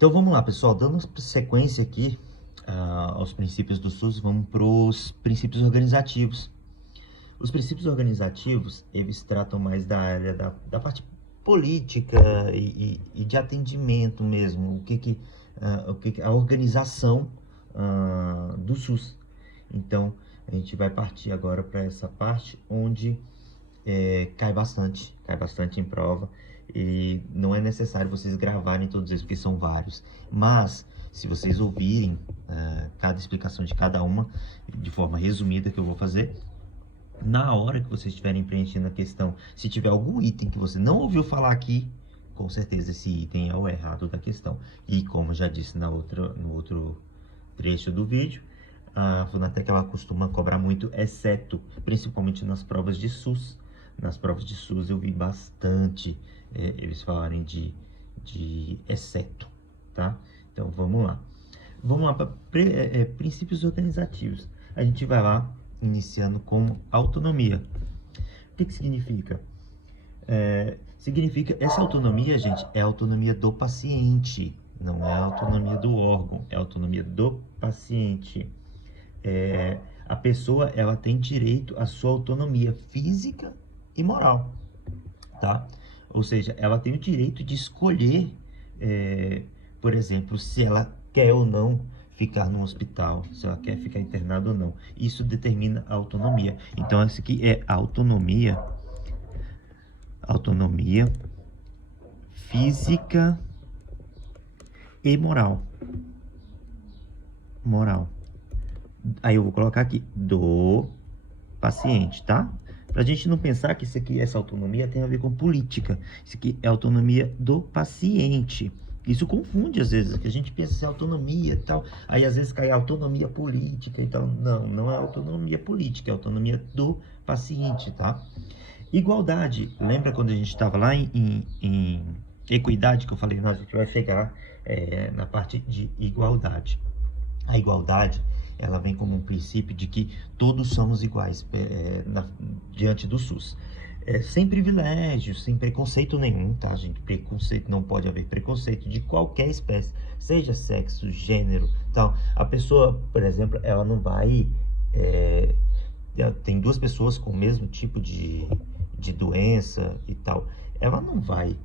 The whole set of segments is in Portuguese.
Então vamos lá, pessoal, dando sequência aqui aos princípios do SUS, vamos para os princípios organizativos. Os princípios organizativos, eles tratam mais da área da parte política e de atendimento mesmo, a organização do SUS. Então, a gente vai partir agora para essa parte onde cai bastante em prova, e não é necessário vocês gravarem todos eles, porque são vários, mas se vocês ouvirem cada explicação de cada uma, de forma resumida que eu vou fazer, na hora que vocês estiverem preenchendo a questão, se tiver algum item que você não ouviu falar aqui, com certeza esse item é o errado da questão. E como eu já disse no outro trecho do vídeo, a Funatec ela costuma cobrar muito, exceto, principalmente nas provas de SUS. Nas provas de SUS eu vi bastante eles falarem de exceto, tá? Então vamos lá. Vamos lá para princípios organizativos. A gente vai lá iniciando com autonomia. O que significa? Significa, essa autonomia, gente, é a autonomia do paciente, não é a autonomia do órgão, é a autonomia do paciente. A pessoa, ela tem direito à sua autonomia física e moral, tá? Ou seja, ela tem o direito de escolher, por exemplo, se ela quer ou não ficar no hospital, se ela quer ficar internada ou não. Isso determina a autonomia. Então, essa aqui é a autonomia física e moral. Aí eu vou colocar aqui do paciente, tá? Pra gente não pensar que isso aqui, essa autonomia tem a ver com política. Isso aqui é autonomia do paciente. Isso confunde às vezes, que a gente pensa em autonomia e tal, aí às vezes cai autonomia política e tal. Não, não é autonomia política, é autonomia do paciente, tá? Igualdade, lembra quando a gente estava lá em equidade, que eu falei, não, a gente vai chegar na parte de igualdade. A igualdade, ela vem como um princípio de que todos somos iguais diante do SUS. Sem privilégios, sem preconceito nenhum, tá, gente? Preconceito, não pode haver preconceito de qualquer espécie, seja sexo, gênero, tal. A pessoa, por exemplo, ela não vai... tem duas pessoas com o mesmo tipo de doença e tal, ela não vai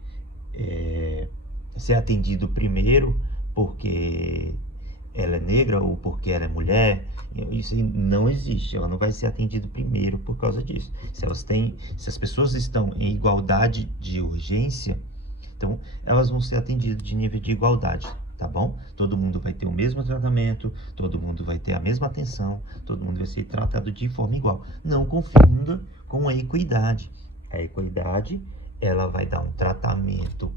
ser atendido primeiro porque ela é negra ou porque ela é mulher. Isso não existe, ela não vai ser atendida primeiro por causa disso. Se as pessoas estão em igualdade de urgência, então elas vão ser atendidas de nível de igualdade, tá bom? Todo mundo vai ter o mesmo tratamento, todo mundo vai ter a mesma atenção, todo mundo vai ser tratado de forma igual. Não confunda com a equidade. A equidade, ela vai dar um tratamento,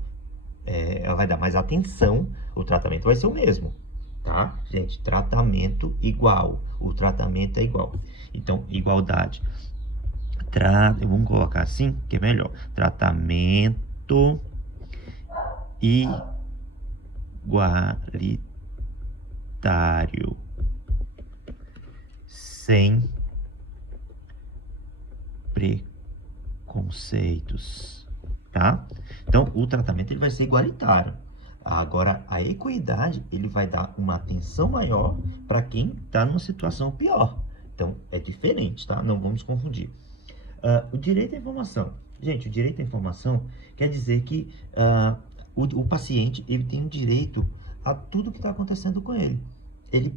ela vai dar mais atenção, o tratamento vai ser o mesmo, tá? Gente, tratamento igual, o tratamento é igual. Então, igualdade. Vamos colocar assim, que é melhor. Tratamento igualitário, sem preconceitos, tá? Então, o tratamento ele vai ser igualitário. Agora, a equidade, ele vai dar uma atenção maior para quem está numa situação pior. Então, é diferente, tá? Não vamos confundir. O direito à informação. Gente, o direito à informação quer dizer que o paciente, ele tem o direito a tudo que está acontecendo com ele. Ele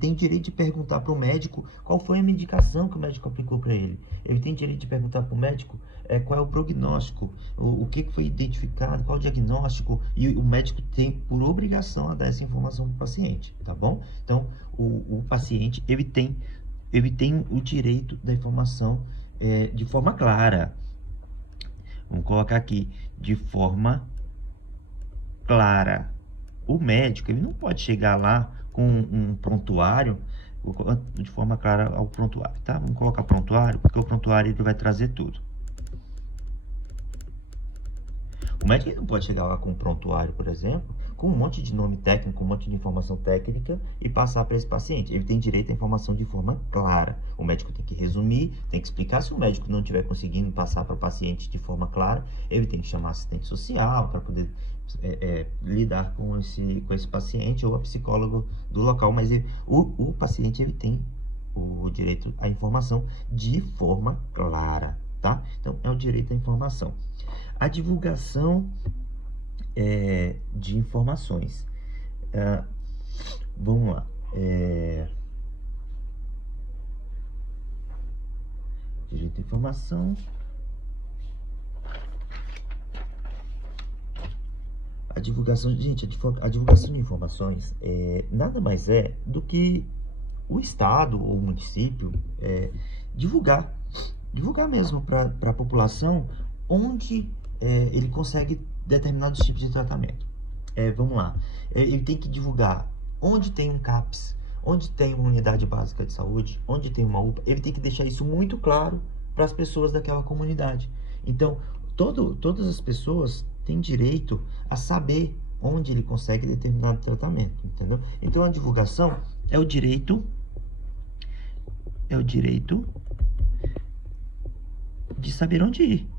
tem direito de perguntar para o médico qual foi a medicação que o médico aplicou para ele. Ele tem direito de perguntar para o médico qual é o prognóstico, o que foi identificado, qual o diagnóstico, e o médico tem por obrigação a dar essa informação para o paciente, tá bom? Então, o paciente, ele tem o direito da informação de forma clara. Vamos colocar aqui, de forma clara. O médico, ele não pode chegar lá com um prontuário, de forma clara ao prontuário, tá? Vamos colocar prontuário, porque o prontuário ele vai trazer tudo. O médico ele não pode chegar lá com um prontuário, por exemplo, com um monte de nome técnico, com um monte de informação técnica e passar para esse paciente. Ele tem direito à informação de forma clara. O médico tem que resumir, tem que explicar. Se o médico não estiver conseguindo passar para o paciente de forma clara, ele tem que chamar assistente social para poder lidar com esse paciente ou a psicóloga do local. Mas o paciente ele tem o direito à informação de forma clara, tá? Então, é o direito à informação. A divulgação de informações. Vamos lá. Direito à informação. A divulgação, gente, a divulgação de informações nada mais é do que o Estado ou o município divulgar mesmo para a população onde ele consegue determinados tipos de tratamento. Vamos lá, ele tem que divulgar onde tem um CAPS, onde tem uma unidade básica de saúde, onde tem uma UPA, ele tem que deixar isso muito claro para as pessoas daquela comunidade. Então, todas as pessoas têm direito a saber onde ele consegue determinado tratamento, entendeu? Então, a divulgação é o direito de saber onde ir.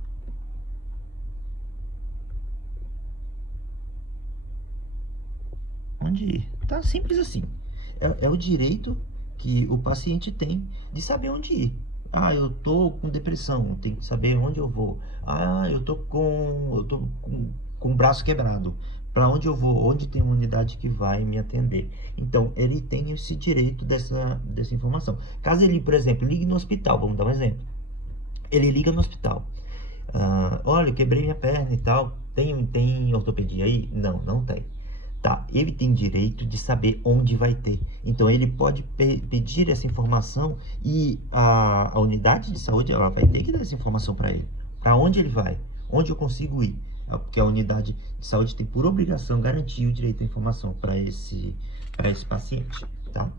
Onde ir. Tá simples assim. É o direito que o paciente tem de saber onde ir. Ah, eu tô com depressão, tem que saber onde eu vou. Ah, eu tô com o braço quebrado. Para onde eu vou? Onde tem uma unidade que vai me atender? Então, ele tem esse direito dessa informação. Caso ele, por exemplo, ligue no hospital, vamos dar um exemplo. Ele liga no hospital. Olha, eu quebrei minha perna e tal. Tem ortopedia aí? Não tem. Tá, ele tem direito de saber onde vai ter. Então, ele pode pedir essa informação e a unidade de saúde ela vai ter que dar essa informação para ele. Para onde ele vai? Onde eu consigo ir? Porque a unidade de saúde tem por obrigação garantir o direito à informação para esse paciente, tá?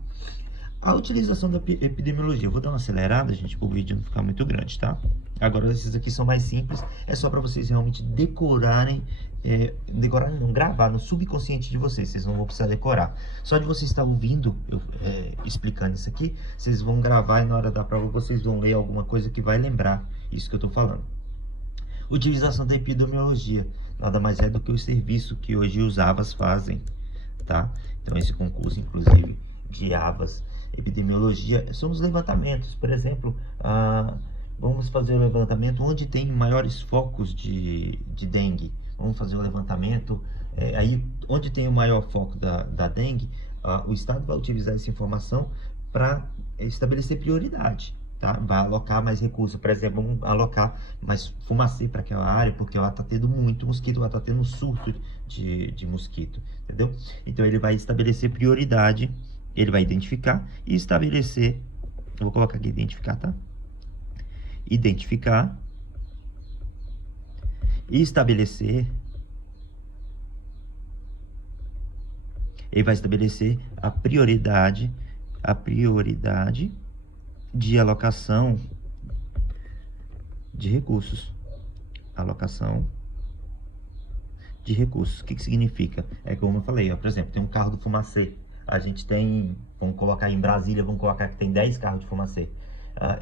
A utilização da epidemiologia. Eu vou dar uma acelerada, gente, para o vídeo não ficar muito grande, tá? Agora, esses aqui são mais simples. É só para vocês realmente decorarem. Não, gravar no subconsciente de vocês. Vocês não vão precisar decorar. Só de vocês estar ouvindo eu explicando isso aqui, vocês vão gravar e na hora da prova vocês vão ler alguma coisa que vai lembrar isso que eu estou falando. Utilização da epidemiologia. Nada mais é do que o serviço que hoje os AVAs fazem, tá? Então, esse concurso, inclusive, de AVAs, epidemiologia, são os levantamentos. Por exemplo, vamos fazer o levantamento onde tem maiores focos de dengue. Vamos fazer o levantamento, aí onde tem o maior foco da dengue, o Estado vai utilizar essa informação para estabelecer prioridade. Tá? Vai alocar mais recursos, por exemplo, vamos alocar mais fumacê para aquela área, porque lá está tendo muito mosquito, lá está tendo um surto de mosquito, entendeu? Então ele vai estabelecer prioridade, ele vai identificar e estabelecer, eu vou colocar aqui identificar, tá? Identificar e estabelecer, ele vai estabelecer a prioridade de alocação de recursos. Alocação de recursos. O que significa? É como eu falei, ó, por exemplo, tem um carro do fumacê. A gente tem, vamos colocar em Brasília, vamos colocar que tem 10 carros de fumacê.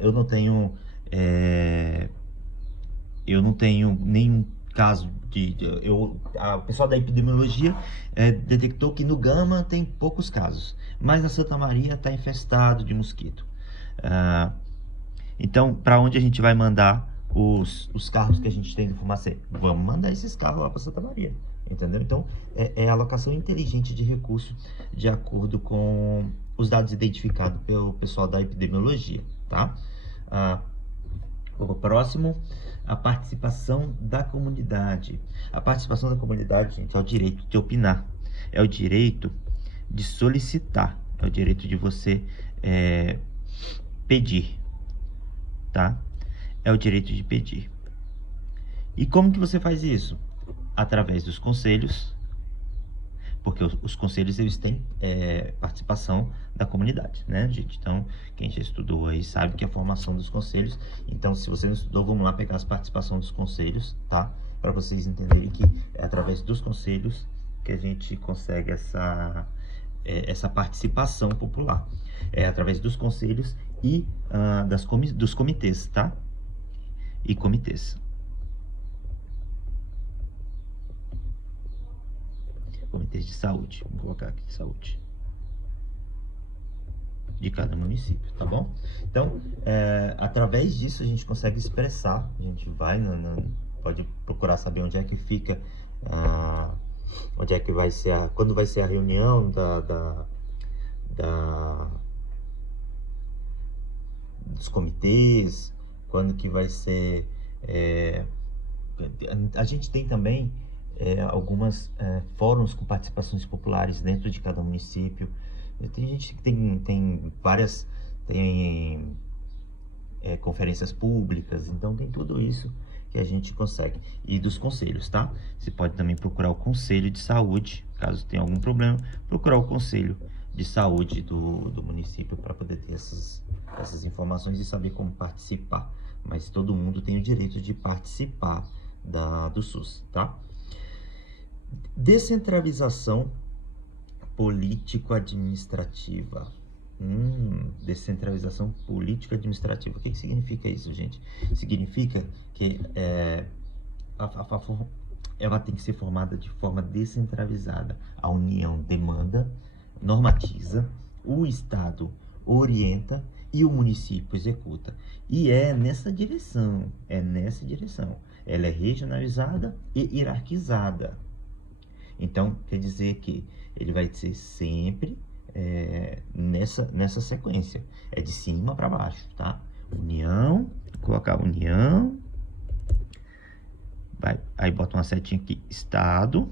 Eu não tenho nenhum caso o pessoal da epidemiologia detectou que no Gama tem poucos casos, mas na Santa Maria está infestado de mosquito. Então, para onde a gente vai mandar os carros que a gente tem do fumacê? Vamos mandar esses carros lá para Santa Maria, entendeu? Então, é alocação inteligente de recursos de acordo com os dados identificados pelo pessoal da epidemiologia, tá? O próximo, a participação da comunidade. A participação da comunidade, gente, é o direito de opinar, é o direito de solicitar, é o direito de você pedir, tá? É o direito de pedir. E como que você faz isso? Através dos conselhos, porque os conselhos eles têm participação da comunidade, né, gente? Então, quem já estudou aí sabe que a formação dos conselhos. Então, se você não estudou, vamos lá pegar as participações dos conselhos, tá? para vocês entenderem que é através dos conselhos que a gente consegue essa participação popular. É através dos conselhos e dos comitês, tá? E comitês. Comitês de saúde. Vamos colocar aqui, saúde. De cada município, tá bom? Então, através disso a gente consegue expressar. A gente vai, pode procurar saber onde é que fica, onde é que vai ser quando vai ser a reunião dos comitês, quando que vai ser. A gente tem também algumas fóruns com participações populares dentro de cada município. Tem gente que tem várias conferências públicas, então tem tudo isso que a gente consegue. E dos conselhos, tá? Você pode também procurar o conselho de saúde, caso tenha algum problema, procurar o conselho de saúde do município para poder ter essas informações e saber como participar. Mas todo mundo tem o direito de participar do SUS, tá? Descentralização político-administrativa. Descentralização político-administrativa. O que significa isso, gente? Significa que ela tem que ser formada de forma descentralizada. A União demanda, normatiza, o Estado orienta e o município executa. E é nessa direção. Ela é regionalizada e hierarquizada. Então, quer dizer que ele vai ser sempre nessa sequência. É de cima para baixo, tá? União, vou colocar União. Aí bota uma setinha aqui, Estado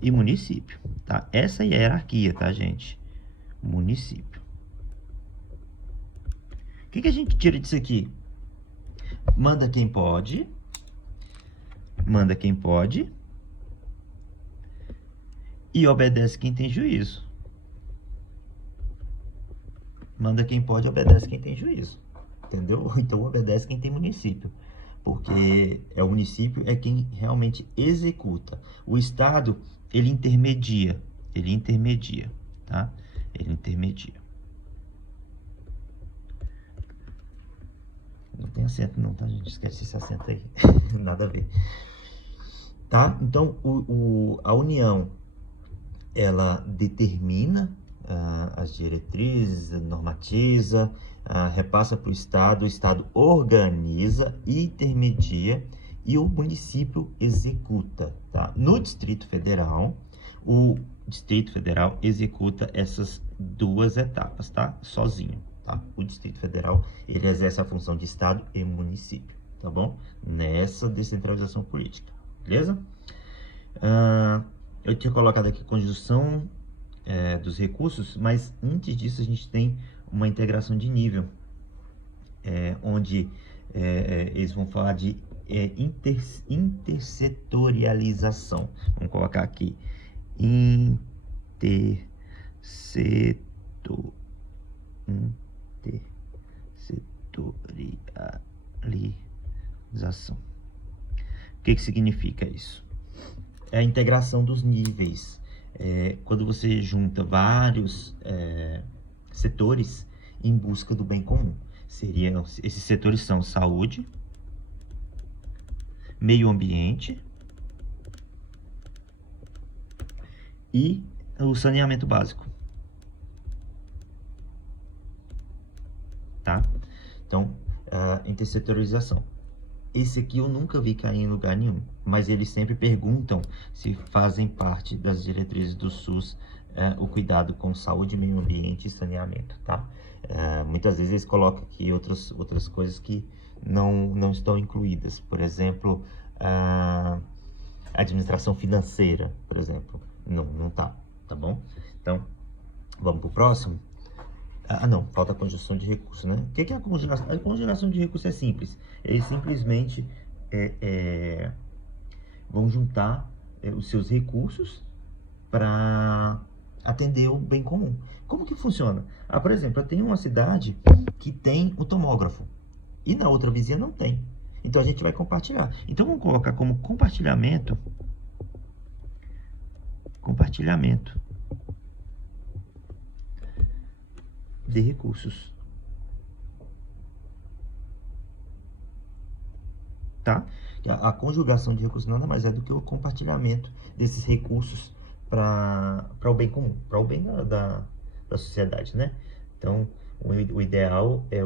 e município, tá? Essa é a hierarquia, tá, gente? Município. O que a gente tira disso aqui? Manda quem pode. E obedece quem tem juízo. Manda quem pode, obedece quem tem juízo. Entendeu? Então obedece quem tem município. Porque o município é quem realmente executa. O Estado, ele intermedia, tá? Ele intermedia. Não tem acento não, tá, gente? Esquece esse acento aí. Nada a ver. Tá? Então, a União, ela determina as diretrizes, normatiza, repassa para o Estado organiza, intermedia e o município executa. Tá? No Distrito Federal, o Distrito Federal executa essas duas etapas, tá? Sozinho. Tá? O Distrito Federal, ele exerce a função de Estado e município, tá bom? Nessa descentralização política, beleza? Eu tinha colocado aqui conjunção dos recursos, mas antes disso a gente tem uma integração de nível, onde eles vão falar de intersetorialização. Vamos colocar aqui, intersetorialização. O que significa isso? É a integração dos níveis. Quando você junta vários setores em busca do bem comum. Esses setores são saúde, meio ambiente e o saneamento básico. Tá? Então, intersetorialização. Esse aqui eu nunca vi cair em lugar nenhum, mas eles sempre perguntam se fazem parte das diretrizes do SUS o cuidado com saúde, meio ambiente e saneamento, tá? Muitas vezes eles colocam aqui outras coisas que não estão incluídas, por exemplo, administração financeira, por exemplo, não tá bom? Então, vamos pro próximo. Não, falta a conjunção de recursos, né? O que é a conjugação? A conjugação de recursos é simples. Eles simplesmente vão juntar os seus recursos para atender o bem comum. Como que funciona? Por exemplo, eu tenho uma cidade que tem o tomógrafo e na outra vizinha não tem. Então, a gente vai compartilhar. Então, vamos colocar como compartilhamento de recursos. Tá? A conjugação de recursos nada mais é do que o compartilhamento desses recursos para o bem comum, para o bem da sociedade, né? Então, o ideal é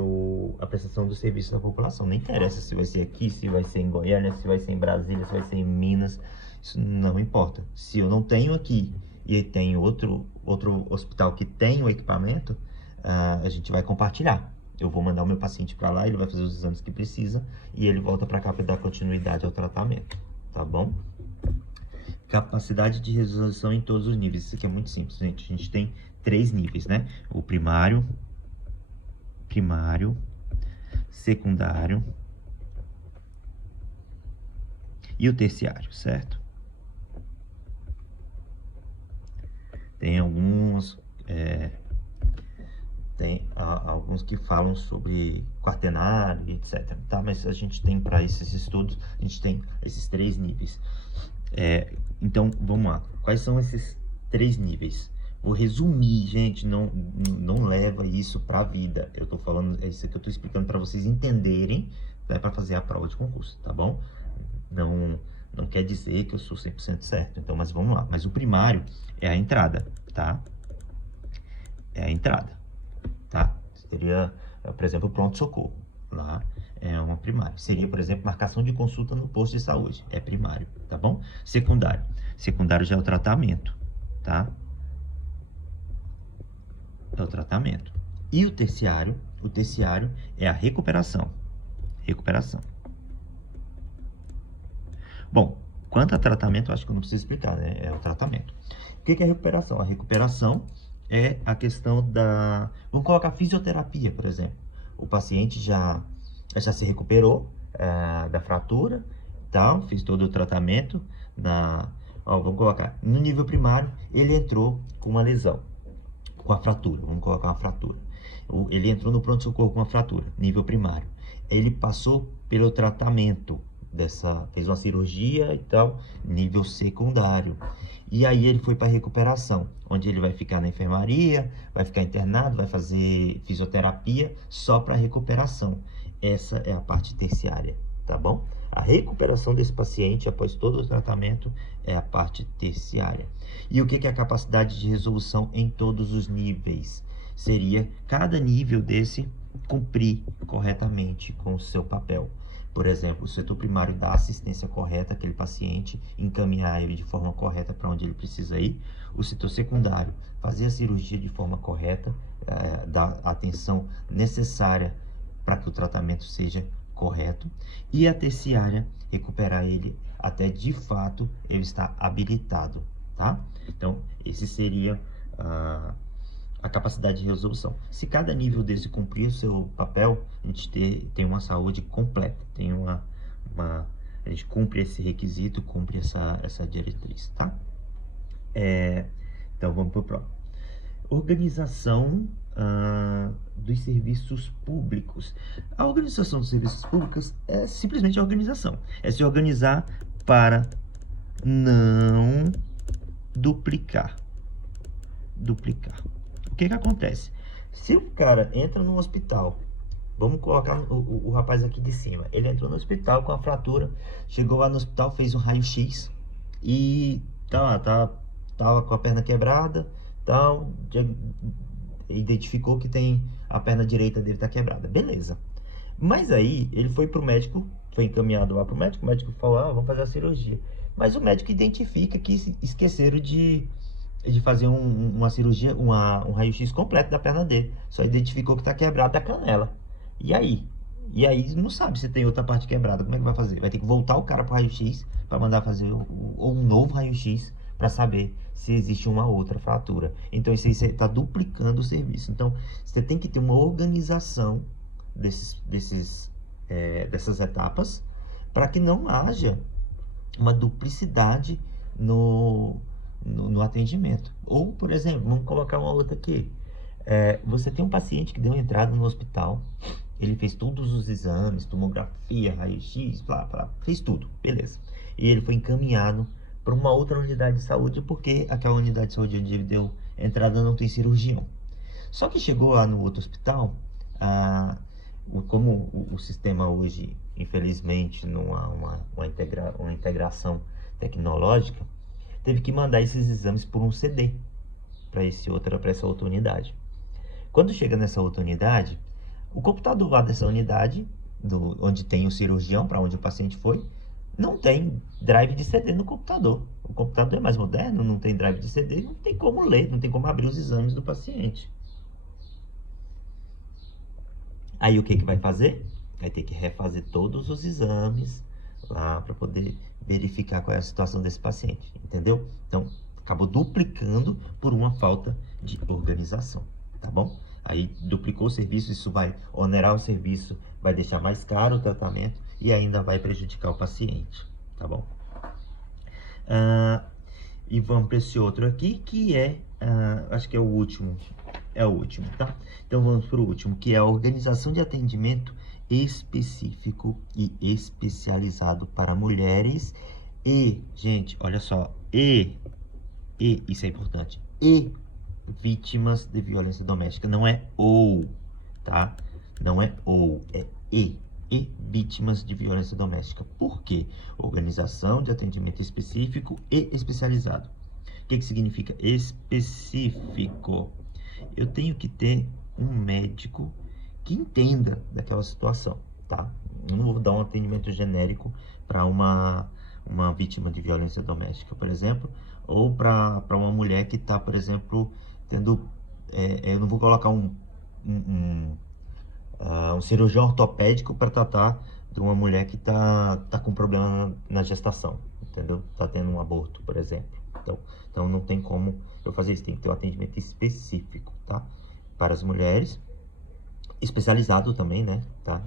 a prestação do serviço da população. Não interessa se vai ser aqui, se vai ser em Goiânia, se vai ser em Brasília, se vai ser em Minas. Isso não importa. Se eu não tenho aqui e tem outro hospital que tem o equipamento, a gente vai compartilhar. Eu vou mandar o meu paciente para lá, ele vai fazer os exames que precisa e ele volta para cá para dar continuidade ao tratamento, tá bom? Capacidade de resolução em todos os níveis. Isso aqui é muito simples, gente. A gente tem 3 níveis, né? O primário, secundário e o terciário, certo? Tem alguns que falam sobre quaternário e etc, tá? Mas a gente tem, para esses estudos, a gente tem esses 3 níveis. Então, vamos lá. Quais são esses 3 níveis? Vou resumir, gente, não leva isso para a vida. Eu tô falando, é isso que eu tô explicando para vocês entenderem, né, para fazer a prova de concurso, tá bom? Não quer dizer que eu sou 100% certo, então, mas vamos lá. Mas o primário é a entrada, tá? É a entrada, tá? Seria, por exemplo, o pronto-socorro. Lá é uma primária. Seria, por exemplo, marcação de consulta no posto de saúde. É primário, tá bom? Secundário. Secundário já é o tratamento, tá? É o tratamento. E o terciário é a recuperação. Recuperação. Bom, quanto a tratamento, eu acho que eu não preciso explicar, né? É o tratamento. O que é recuperação? A recuperação é a questão da... Vamos colocar fisioterapia, por exemplo. O paciente já se recuperou da fratura, tal, fez todo o tratamento. Vamos colocar, no nível primário, ele entrou com uma lesão, com a fratura, vamos colocar uma fratura. Ele entrou no pronto-socorro com uma fratura, nível primário. Ele passou pelo tratamento fez uma cirurgia e tal, nível secundário. E aí ele foi para recuperação, onde ele vai ficar na enfermaria, vai ficar internado, vai fazer fisioterapia só para recuperação. Essa é a parte terciária, tá bom? A recuperação desse paciente após todo o tratamento é a parte terciária. E o que é a capacidade de resolução em todos os níveis? Seria cada nível desse cumprir corretamente com o seu papel. Por exemplo, o setor primário dá assistência correta àquele paciente, encaminhar ele de forma correta para onde ele precisa ir. O setor secundário, fazer a cirurgia de forma correta, dar a atenção necessária para que o tratamento seja correto. E a terciária, recuperar ele até de fato ele estar habilitado, tá? Então, esse seria a capacidade de resolução. Se cada nível desse cumprir o seu papel, a gente tem uma saúde completa, a gente cumpre esse requisito, cumpre essa diretriz, tá? Então, vamos para o próximo. Organização dos serviços públicos. A organização dos serviços públicos é simplesmente a organização. É se organizar para não duplicar. O que acontece? Se o cara entra no hospital, vamos colocar o rapaz aqui de cima, ele entrou no hospital com a fratura, chegou lá no hospital, fez um raio-x e tava com a perna quebrada, tal, identificou que a perna direita dele tá quebrada, beleza. Mas aí ele foi pro médico, foi encaminhado lá pro médico, o médico falou, vamos fazer a cirurgia. Mas o médico identifica que esqueceram de fazer uma cirurgia, um raio-x completo da perna dele. Só identificou que tá quebrado da canela. E aí? Não sabe se tem outra parte quebrada. Como é que vai fazer? Vai ter que voltar o cara pro raio-x para mandar fazer um novo raio-x para saber se existe uma outra fratura. Então, isso aí você está duplicando o serviço. Então, você tem que ter uma organização dessas etapas para que não haja uma duplicidade no atendimento. Ou, por exemplo, vamos colocar uma outra aqui. Você tem um paciente que deu entrada no hospital Ele fez todos os exames, tomografia, raio-x, blá, blá, fez tudo, beleza. E ele foi encaminhado para uma outra unidade de saúde, porque aquela unidade de saúde onde ele deu entrada não tem cirurgião. Só que chegou lá no outro hospital, como o sistema hoje, infelizmente, não há uma integração tecnológica, teve que mandar esses exames por um CD para essa outra unidade. Quando chega nessa outra unidade, o computador lá dessa unidade, onde tem o cirurgião, para onde o paciente foi, não tem drive de CD no computador. O computador é mais moderno, não tem drive de CD, não tem como ler, não tem como abrir os exames do paciente. Aí o que vai fazer? Vai ter que refazer todos os exames lá para poder verificar qual é a situação desse paciente, entendeu? Então, acabou duplicando por uma falta de organização, tá bom? Aí duplicou o serviço, isso vai onerar o serviço, vai deixar mais caro o tratamento e ainda vai prejudicar o paciente, tá bom? E vamos para esse outro aqui, que é, acho que é o último, tá? Então vamos para o último, que é a organização de atendimento específico e especializado para mulheres e, gente, olha só, isso é importante, e vítimas de violência doméstica, não é ou, tá? Não é ou, é e vítimas de violência doméstica. Por quê? Organização de atendimento específico e especializado. O que significa específico? Eu tenho que ter um médico que entenda daquela situação, tá? Eu não vou dar um atendimento genérico para uma vítima de violência doméstica, por exemplo, ou para uma mulher que está, por exemplo, tendo... eu não vou colocar um cirurgião ortopédico para tratar de uma mulher que tá com problema na gestação, entendeu? Tá tendo um aborto, por exemplo. Então não tem como eu fazer isso, tem que ter um atendimento específico, tá? Para as mulheres, especializado também, né? Tá?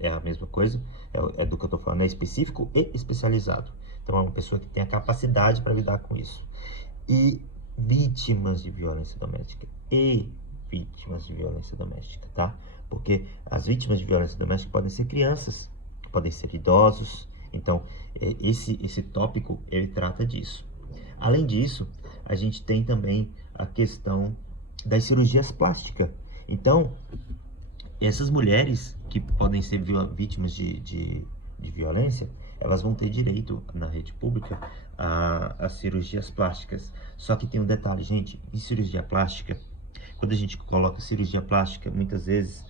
É a mesma coisa, é do que eu tô falando, é específico e especializado. Então é uma pessoa que tem a capacidade para lidar com isso. E vítimas de violência doméstica, tá? Porque as vítimas de violência doméstica podem ser crianças, podem ser idosos. Então, esse tópico, ele trata disso. Além disso, a gente tem também a questão das cirurgias plásticas. Então, essas mulheres que podem ser vítimas de violência, elas vão ter direito na rede pública a cirurgias plásticas. Só que tem um detalhe, gente, em cirurgia plástica, quando a gente coloca cirurgia plástica, muitas vezes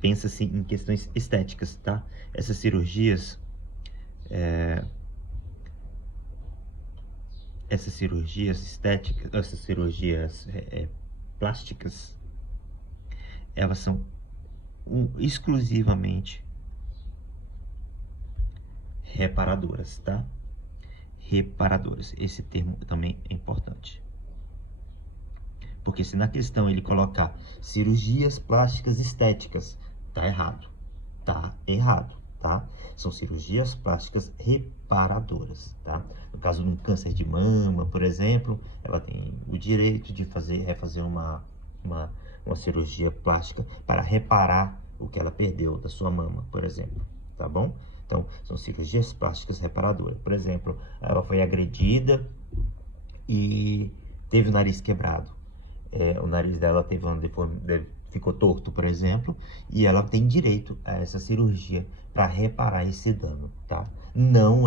pensa-se em questões estéticas, tá? Essas cirurgias estéticas, essas cirurgias plásticas, elas são exclusivamente reparadoras, tá? Reparadoras, esse termo também é importante. Porque se na questão ele colocar cirurgias plásticas estéticas, tá errado, tá? São cirurgias plásticas reparadoras, tá? No caso de um câncer de mama, por exemplo, ela tem o direito de refazer uma cirurgia plástica para reparar o que ela perdeu da sua mama, por exemplo, tá bom? Então, são cirurgias plásticas reparadoras. Por exemplo, ela foi agredida e teve o nariz quebrado. O nariz dela ficou torto, por exemplo, e ela tem direito a essa cirurgia para reparar esse dano, tá? Não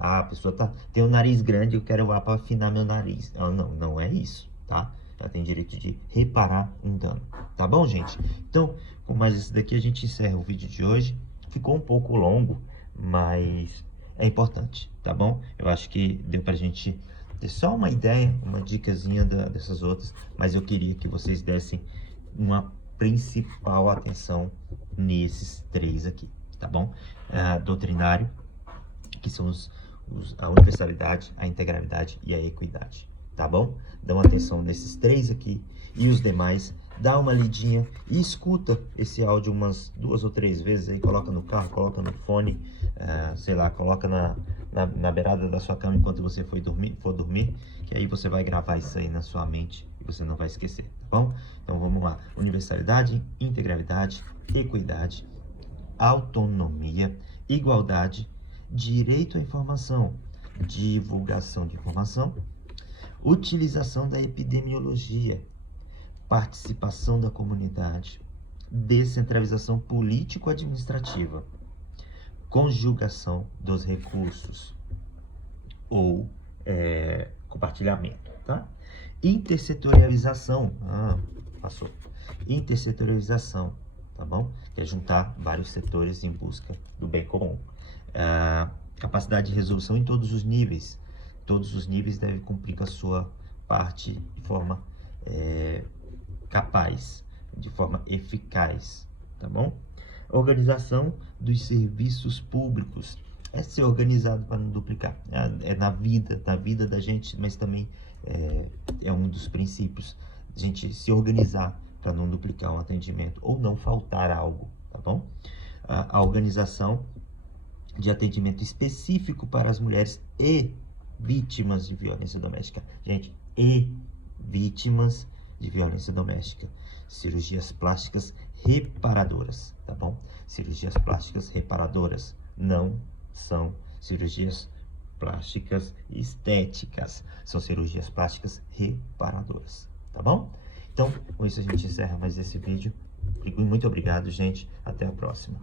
a pessoa tem um nariz grande, eu quero lá para afinar meu nariz. Não é isso, tá? Ela tem direito de reparar um dano, tá bom, gente? Então, com mais isso daqui, a gente encerra o vídeo de hoje. Ficou um pouco longo, mas é importante, tá bom? Eu acho que deu pra gente ter só uma ideia, uma dicasinha dessas outras, mas eu queria que vocês dessem uma principal atenção nesses três aqui, tá bom? Doutrinário, que são a universalidade, a integralidade e a equidade, tá bom? Dão atenção nesses três aqui e os demais dá uma lidinha e escuta esse áudio umas 2 ou 3 vezes aí, coloca no carro, coloca no fone, sei lá, coloca na beirada da sua cama enquanto você for dormir, que aí você vai gravar isso aí na sua mente e você não vai esquecer, tá bom? Então vamos lá, universalidade, integralidade, equidade, autonomia, igualdade, direito à informação, divulgação de informação, utilização da epidemiologia, participação da comunidade, descentralização político-administrativa, conjugação dos recursos ou compartilhamento, tá? Intersetorialização, passou. Intersetorialização, tá bom? Que é juntar vários setores em busca do bem comum. Capacidade de resolução em todos os níveis. Todos os níveis devem cumprir com a sua parte de forma capaz, de forma eficaz, tá bom? Organização dos serviços públicos. É ser organizado para não duplicar. É na vida da gente, mas também é um dos princípios. A gente se organizar para não duplicar um atendimento ou não faltar algo, tá bom? A organização de atendimento específico para as mulheres e vítimas de violência doméstica. Gente, e vítimas de violência doméstica. Cirurgias plásticas reparadoras, tá bom? Cirurgias plásticas reparadoras não são cirurgias plásticas estéticas, são cirurgias plásticas reparadoras, tá bom? Então, com isso a gente encerra mais esse vídeo. Muito obrigado, gente. Até a próxima.